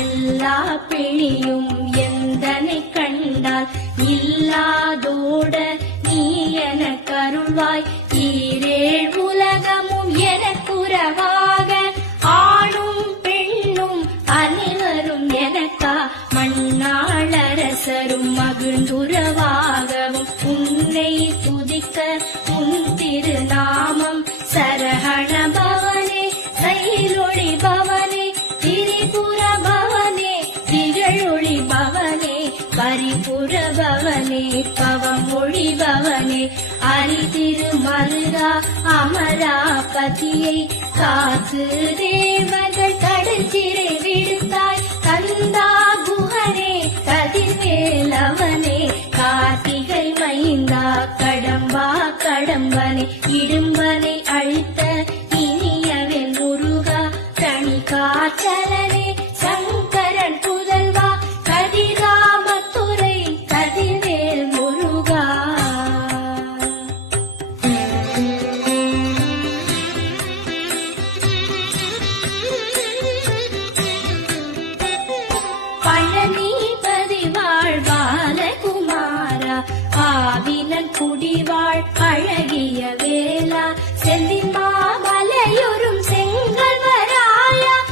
எல்லா பிணியும் எந்தனை கண்டால் இல்லாதோட நீ எனக்கு அருள்வாய். ஈரேழ் உலகமும் எனக்குறவாக ஆணும் பெண்ணும் அனைவரும் எனக்கா மண்ணாளரசரும் மகிழ்ந்துறவாகவும் உன்னை துதிக்க உன் திருநாமம் சரஹண பவனே கைலொளி பவனே திரிபுர பவனே திகழொளி பவனே பரிபுர பவனே பவமொழி பவனே அரிதிருமருகா அமராபதியை காத்து தேவர்கள் கடல் சிறை விடுத்தாய் கந்தா குஹனே கதிர்வேலவனே கார்த்திகை மைந்தா கடம்பா கடம்பனே இடும்பனை அழித்த இனியவன் முருகா தணிகாச்சலனே சங்கரன் புதல்வா கதிராமத்துறை கதிர்வேல் முருகா. பழனிபதி வாழ்பாலகுமாரா ஆவினன் குடிவாழ் அழகிய வே